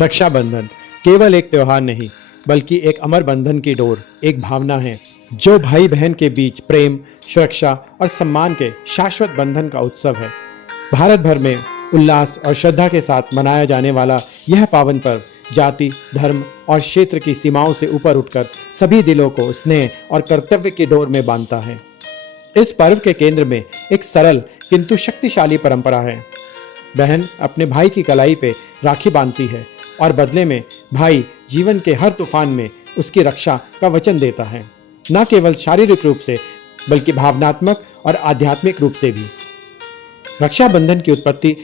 रक्षाबंधन केवल एक त्योहार नहीं, बल्कि एक अमर बंधन की डोर, एक भावना है जो भाई बहन के बीच प्रेम, सुरक्षा और सम्मान के शाश्वत बंधन का उत्सव है। भारत भर में उल्लास और श्रद्धा के साथ मनाया जाने वाला यह पावन पर्व जाति, धर्म और क्षेत्र की सीमाओं से ऊपर उठकर सभी दिलों को स्नेह और कर्तव्य की डोर में बांधता है। इस पर्व के केंद्र में एक सरल किंतु शक्तिशाली परंपरा है। बहन अपने भाई की कलाई पे राखी बांधती है और बदले में भाई जीवन के हर तूफान में उसकी रक्षा का वचन देता है, न केवल शारीरिक रूप से बल्कि भावनात्मक और आध्यात्मिक रूप से भी। रक्षाबंधन की उत्पत्ति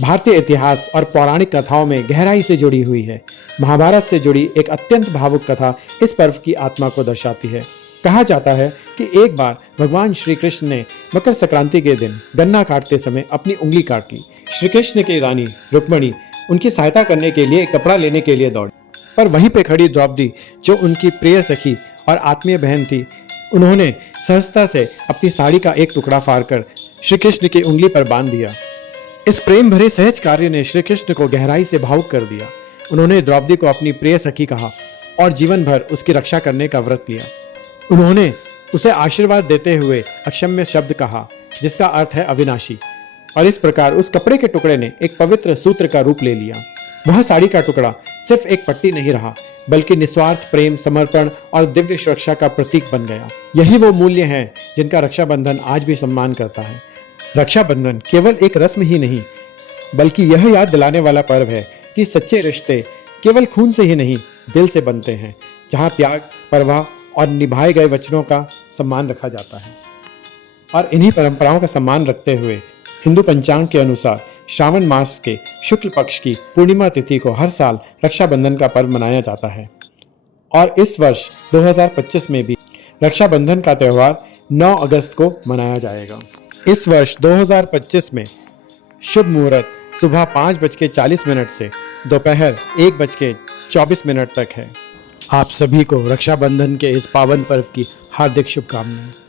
भारतीय इतिहास और पौराणिक कथाओं में गहराई से जुड़ी हुई है। महाभारत से जुड़ी एक अत्यंत भावुक कथा इस पर्व की आत्मा को दर्शाती है। कहा जाता है कि एक बार भगवान श्री कृष्ण ने मकर संक्रांति के दिन गन्ना काटते समय अपनी उंगली काट ली। श्री कृष्ण की रानी रुक्मिणी उनकी सहायता करने के लिए कपड़ा लेने के लिए दौड़ी, पर वहीं पे खड़ी द्रौपदी, जो उनकी प्रिय सखी और आत्मीय बहन थी, उन्होंने सहजता से अपनी साड़ी का एक टुकड़ा फाड़कर श्री कृष्ण की उंगली पर बांध दिया। इस प्रेम भरे सहज कार्य ने श्री कृष्ण को गहराई से भावुक कर दिया। उन्होंने द्रौपदी को अपनी प्रिय सखी कहा और जीवन भर उसकी रक्षा करने का व्रत लिया। उन्होंने उसे आशीर्वाद देते हुए अक्षम्य शब्द कहा, जिसका अर्थ है अविनाशी, और इस प्रकार उस कपड़े के टुकड़े ने एक पवित्र सूत्र का रूप ले लिया। वह साड़ी का टुकड़ा सिर्फ एक पट्टी नहीं रहा, बल्कि निस्वार्थ प्रेम, समर्पण और दिव्य सुरक्षा का प्रतीक बन गया। यही वो मूल्य हैं जिनका रक्षाबंधन आज भी सम्मान करता है। रक्षाबंधन केवल एक रस्म ही नहीं, बल्कि यह याद दिलाने वाला पर्व है कि सच्चे रिश्ते केवल खून से ही नहीं, दिल से बनते हैं, जहाँ त्याग, परवाह और निभाए गए वचनों का सम्मान रखा जाता है। और इन्हीं परंपराओं का सम्मान रखते हुए हिंदू पंचांग के अनुसार श्रावण मास के शुक्ल पक्ष की पूर्णिमा तिथि को हर साल रक्षाबंधन का पर्व मनाया जाता है। और इस वर्ष 2025 में भी रक्षाबंधन का त्यौहार 9 अगस्त को मनाया जाएगा। इस वर्ष 2025 में शुभ मुहूर्त सुबह 5:40 से दोपहर 1:24 तक है। आप सभी को रक्षाबंधन के इस पावन पर्व की हार्दिक शुभकामनाएं।